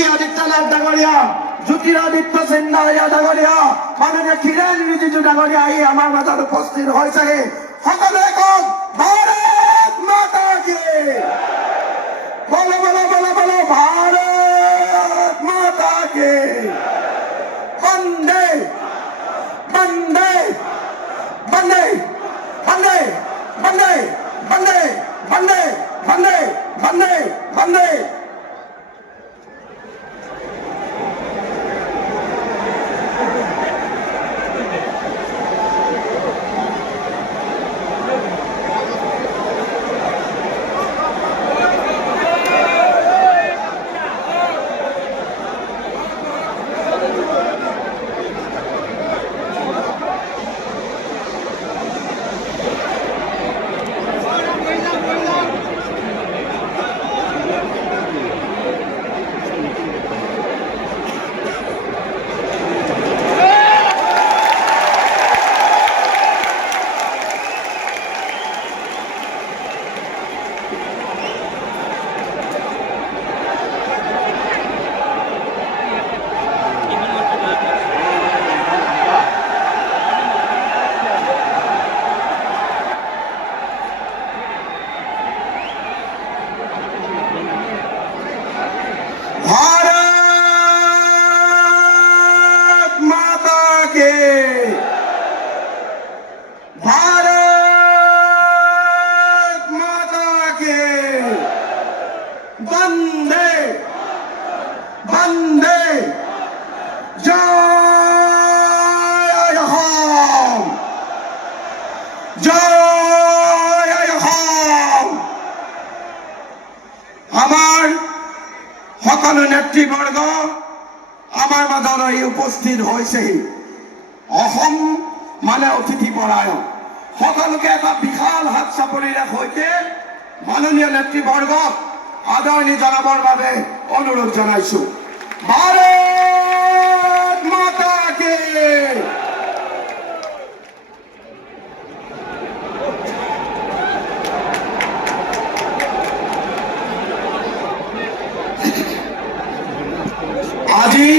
যোগী আদিত্যনাথ ডাঙৰীয়া, জ্যোতিৰাদিত্য সিন্ধিয়া ডাঙৰীয়া, মাননীয় কিৰেণ ৰিজিজু ডাঙৰীয়া আহি আমাৰ মাজত উপস্থিত হৈছেহি। সকলোৱে কওক ভাৰত মাতা কি, বলো বলো বলো বলো ভাৰত মাতা কি, বন্দে বন্দে বন্দে বন্দে বন্দে বন্দে বন্দে বন্দে বন্দে বন্দে। भारत माता के, भारत माता के, वंदे वंदे जय होम, जय होम। আমার সকলো নেতৃবৰ্গ আমাৰ মাজত উপস্থিত হৈছেহি। অসম মানে অতিথি পৰায়ণ, সকলোকে এটা বিশাল হাত চাপৰিৰে সৈতে মাননীয় নেতৃবৰ্গক আদৰণি জনাবৰ বাবে অনুৰোধ জনাইছো। ভাৰত মাতা কি। আজি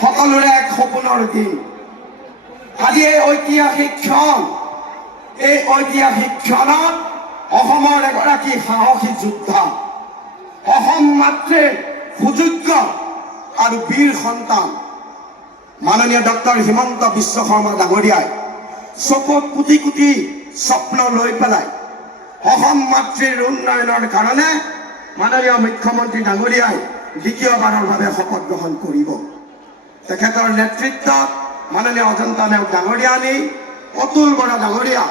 সকলোৰে এক সপোনৰ দিন। আজি এই ঐতিহাসিক ক্ষণ, এই ঐতিহাসিক ক্ষণত অসমৰ এগৰাকী সাহসী যোদ্ধা, অসম মাতৃৰ সুযোগ্য আৰু বীৰ সন্তান মাননীয় ডক্টৰ হিমন্ত বিশ্ব শৰ্মা ডাঙৰীয়াই চকুত কোটি কোটি স্বপ্ন লৈ পেলাই অসম মাতৃৰ উন্নয়নৰ কাৰণে মাননীয় মুখ্যমন্ত্ৰী ডাঙৰীয়াই দ্বিতীয়বাৰৰ বাবে শপত গ্ৰহণ কৰিব। তেখেতৰ নেতৃত্বত মাননীয় অজন্তা নেওগ ডাঙৰীয়া আনি অতুল বৰা ডাঙৰীয়া,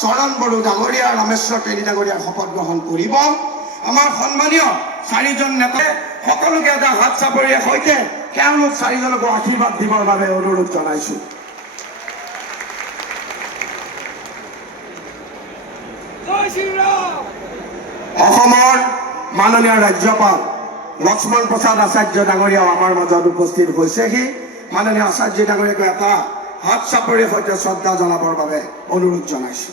চৰণ বড়ো ডাঙৰীয়া, ৰামেশ্বৰ তেলী ডাঙৰীয়াৰ শপত গ্ৰহণ কৰিব। আমাৰ সন্মানীয় চাৰিজন নেতাই সকলোকে এটা হাত চাপৰিৰে সৈতে তেওঁলোক চাৰিজনকো আশীৰ্বাদ দিবৰ বাবে অনুৰোধ জনাইছো। অসমৰ মাননীয় ৰাজ্যপাল লক্ষ্মণ প্ৰসাদ আচাৰ্য ডাঙৰীয়াও আমাৰ মাজত উপস্থিত হৈছেহি। মাননীয় আচাৰ্য ডাঙৰীয়াক এটা হাত চাপৰিৰ সৈতে শ্ৰদ্ধা জনাবৰ বাবে অনুৰোধ জনাইছো।